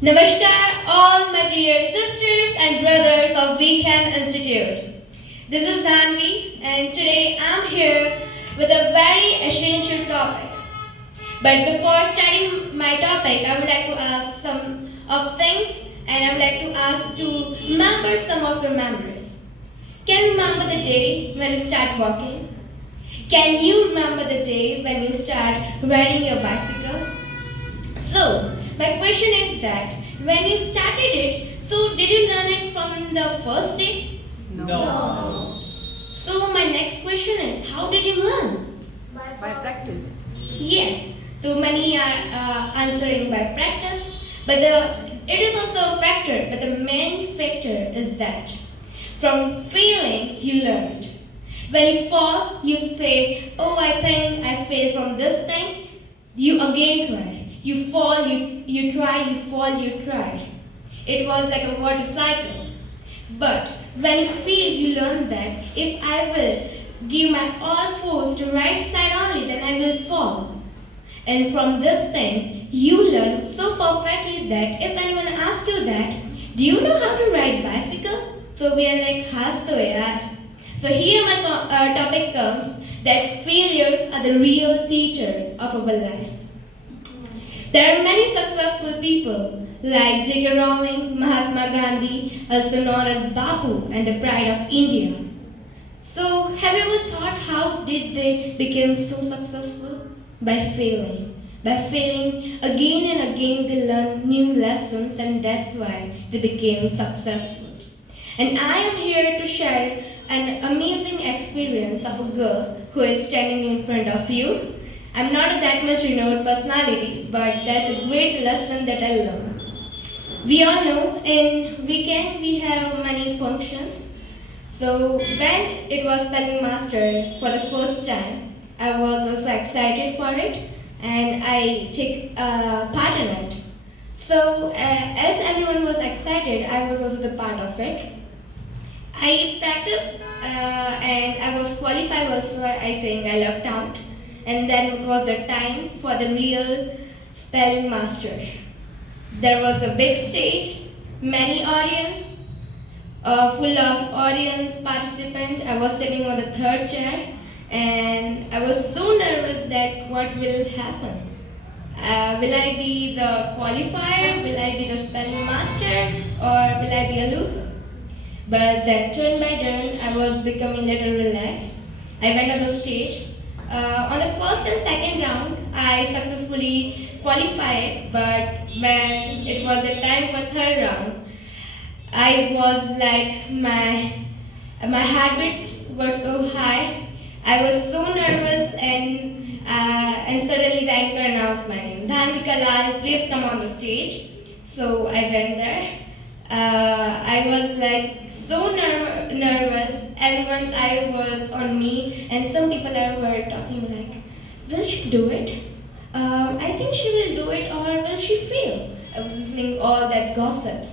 Namaskar, all my dear sisters and brothers of VCAM Institute. This is Dhanvi, and today I'm here with a very essential topic. But before starting my topic, I would like to ask some of things, and I would like to ask to remember some of your memories. Can you remember the day when you start walking? Can you remember the day when you start riding your bicycle? So, my question is that when you started it, so did you learn it from the first day? No. So, my next question is how did you learn? By practice. Yes, so many are answering by practice, but it is also a factor, but the main factor is that from failing you learned. When you fall, you say, oh, I think I failed from this thing. You again try. You fall, you try, you fall, you try. It was like a water cycle. But when you fail, you learn that if I will give my all force to right side only, then I will fall. And from this thing, you learn so perfectly that if anyone asks you that, do you know how to ride bicycle? So we are like, has to yaar. So here my topic comes that failures are the real teacher of our life. There are many successful people like J.K. Rowling, Mahatma Gandhi, also known as Bapu and the pride of India. So have you ever thought how did they become so successful? By failing. By failing again and again they learned new lessons and that's why they became successful. And I am here to share an amazing experience of a girl who is standing in front of you. I'm not a that much renowned personality, but that's a great lesson that I learned. We all know in weekend we have many functions. So when it was spelling master for the first time, I was also excited for it and I take part in it. So as everyone was excited, I was also the part of it. I practiced and I was qualified also. I think I lucked out, and then it was a time for the real spelling master. There was a big stage, many audience, full of audience participants. I was sitting on the third chair, and I was so nervous that what will happen. Will I be the qualifier? Will I be the spelling master? Or will I be a loser? But then, turn by turn, I was becoming a little relaxed. I went on the stage. On the first and second round, I successfully qualified, but when it was the time for third round, I was like my heartbeats were so high. I was so nervous, and suddenly the anchor announced my name. Dhanvika Lal, please come on the stage. So I went there. I was like so nervous. Everyone's eye was on me, and some people were talking like, "Will she do it? I think she will do it, or will she fail?" I was listening all that gossips,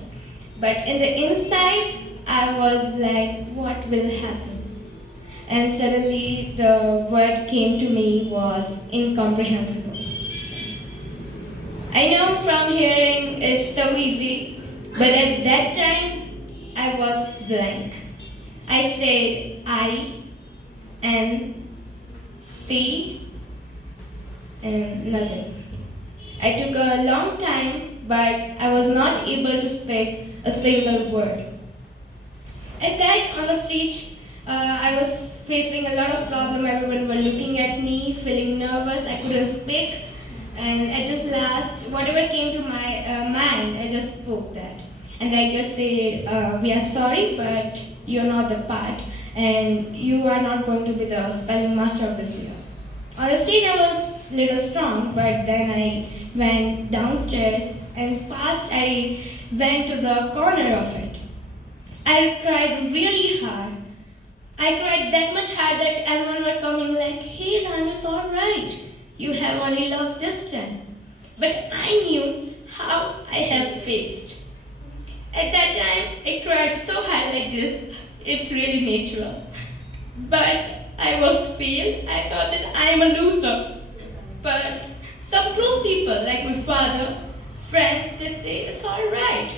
but in the inside, I was like, "What will happen?" And suddenly, the word came to me was incomprehensible. I know from hearing it's so easy, but at that time I was blank. I said I-N-C and nothing. I took a long time, but I was not able to speak a single word. At that, on the stage, I was facing a lot of problem. Everyone were looking at me, feeling nervous. I couldn't speak. And at this last, whatever came to my mind, I just spoke that. And the anchor said, we are sorry, but you're not the part. And you are not going to be the spelling master of this year. On the stage, I was a little strong, but then I went downstairs and fast I went to the corner of it. I cried really hard. I cried that much hard that everyone were coming like, hey, Dan, it's all right. You have only lost this time. But I knew how I have faced. At that time, I cried so hard like this. It's really natural. But I was failed. I thought that I am a loser. But some close people like my father, friends, they say it's all right.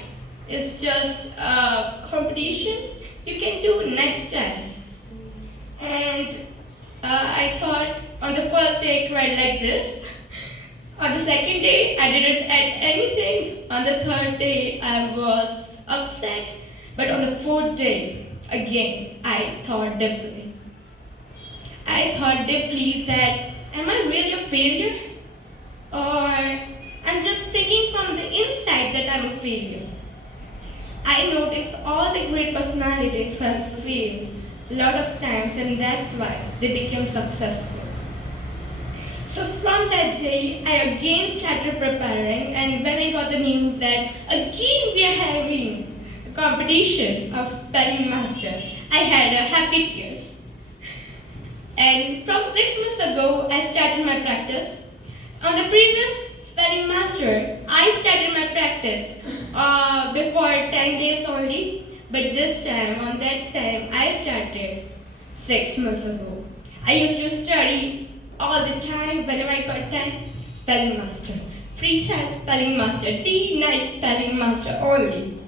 It's just a competition. You can do next time. And I thought on the first day I cried like this. On the second day, I didn't add anything. On the third day, I was upset. But on the fourth day, again, I thought deeply. I thought deeply that, am I really a failure? Or I'm just thinking from the inside that I'm a failure. I noticed all the great personalities who have failed a lot of times, and that's why they became successful. So from that day, I again started preparing, and when I got the news that again we are having a competition of spelling master, I had a happy tears. And from 6 months ago, I started my practice. On the previous spelling master, I started my practice before 10 days only, but this time, on that time, I started 6 months ago. I used to study all the time, whenever I got time, spelling master. Free time, spelling master. Tea, night, spelling master only.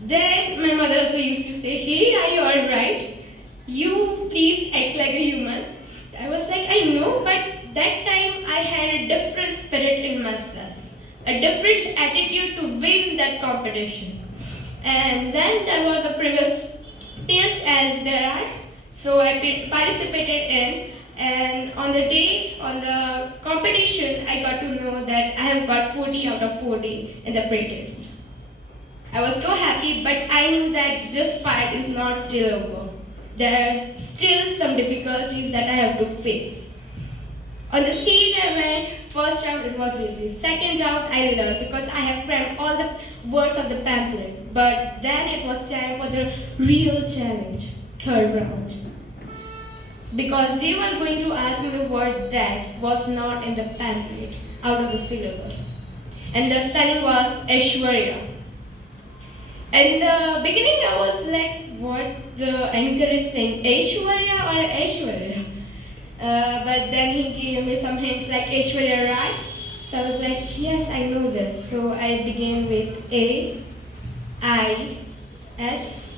Then my mother also used to say, hey, are you alright? You please act like a human. I was like, I know, but that time I had a different spirit in myself. A different attitude to win that competition. And then there was a previous test as there are. So I participated in. And on the day, on the competition, I got to know that I have got 40 out of 40 in the pre-test. I was so happy, but I knew that this part is not still over. There are still some difficulties that I have to face. On the stage I went, first round it was easy. Second round I learned because I have crammed all the words of the pamphlet. But then it was time for the real challenge, third round. Because they were going to ask me the word that was not in the pamphlet out of the syllabus. And the spelling was Aishwarya. In the beginning I was like, what the anchor is saying, Aishwarya or Aishwarya? But then he gave me some hints like Aishwarya Rai. So I was like, yes, I know this. So I began with A, I, S,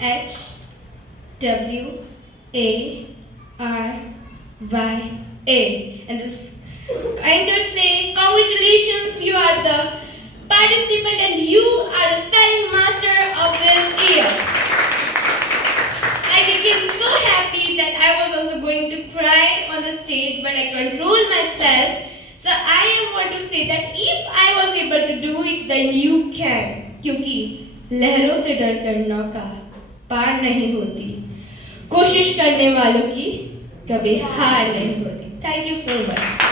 H, W, A, R, Y, A. And this anchor say, congratulations, you are the participant and you are the spelling master of this year. I became so happy that I was also going to cry on the stage, but I controlled myself. So I want to say that if I was able to do it, then you can. क्योंकि लहरों से डरकर नौका पार नहीं होती, कोशिश करने वालों की कभी हार नहीं होती. Thank you so much.